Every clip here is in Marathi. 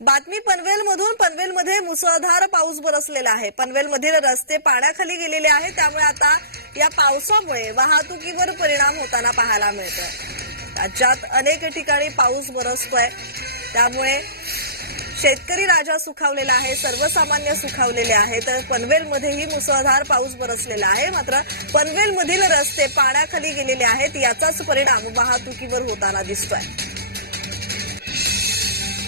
बातमी पनवेलमधून पनवेलमध्ये मुसळधार पाऊस बरसलेला आहे. पनवेलमधील रस्ते पाण्याखाली गेलेले आहेत त्यामुळे आता या पावसामुळे वाहतुकीवर परिणाम होताना पाहायला मिळतोय. राज्यात अनेक ठिकाणी पाऊस बरसतोय. त्यामुळे शेतकरी राजा सुखावलेला आहे सर्वसामान्य सुखावलेले आहे. तर पनवेलमध्येही मुसळधार पाऊस बरसलेला आहे. मात्र पनवेलमधील रस्ते पाण्याखाली गेलेले आहेत याचाच परिणाम वाहतुकीवर होताना दिसतोय.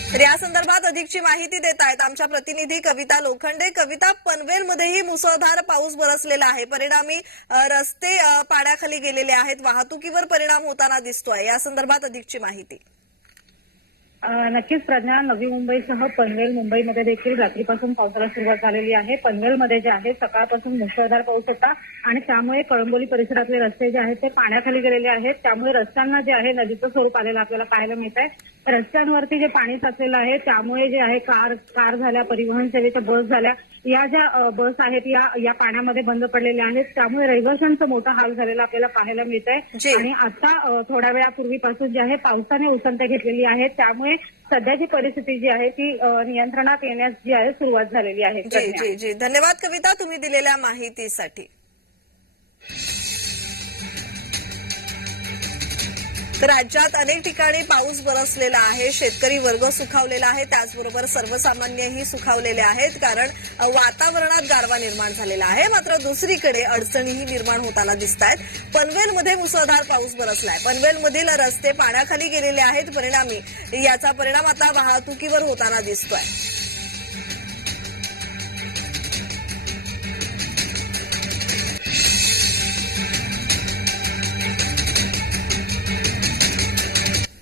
तर या संदर्भात अधिकची माहिती देत आहेत आमच्या प्रतिनिधी कविता लोखंडे. कविता पनवेलमध्येही मुसळधार पाऊस बरसलेला आहे. परिणामी रस्ते पाण्याखाली गेलेले आहेत. वाहतुकीवर परिणाम होताना दिसतोय. या संदर्भात अधिकची माहिती. नक्कीच प्रज्ञा. नवी मुंबईसह पनवेल मुंबईमध्ये देखील रात्रीपासून पावसाला सुरुवात झालेली आहे. पनवेलमध्ये जे आहे सकाळपासून मुसळधार पाऊस होता आणि त्यामुळे कळंबोली परिसरातले रस्ते जे आहेत ते पाण्याखाली गेलेले आहेत. त्यामुळे रस्त्यांना जे आहे नदीचं स्वरूप आलेलं आपल्याला पाहायला मिळत आहे रस्त्यांवरती जे पाणी साचलेलं आहे त्यामुळे जे आहे कार कार झाल्या परिवहन सेवेच्या बस झाल्या या ज्या बस आहेत या या पाण्यामध्ये बंद पडलेल्या आहेत. त्यामुळे रहिवाशांचा मोठा हाल झालेला आपल्याला पाहायला मिळत. आहे आणि आता थोड्या वेळापूर्वीपासून जी आहे पावसाने उसंत घेतलेली आहे. त्यामुळे सध्याची परिस्थिती जी आहे ती नियंत्रणात येण्यास जी आहे सुरुवात झालेली आहे. जी जी. धन्यवाद कविता तुम्ही दिलेल्या माहितीसाठी. तर राज्यात अनेक ठिकाणी पाऊस बरसलेला आहे शेतकरी वर्ग सुखावलेला आहे त्याचबरोबर सर्वसामान्यही सुखावलेले आहेत कारण वातावरणात गारवा निर्माण झालेला आहे. मात्र दुसरीकडे अडचणीही निर्माण होताना दिसत आहेत पनवेलमध्ये मुसळधार पाऊस बरसलाय. पनवेलमधील रस्ते पाण्याखाली गेलेले आहेत. परिणामी याचा परिणाम आता वाहतुकीवर होताना दिसतोय.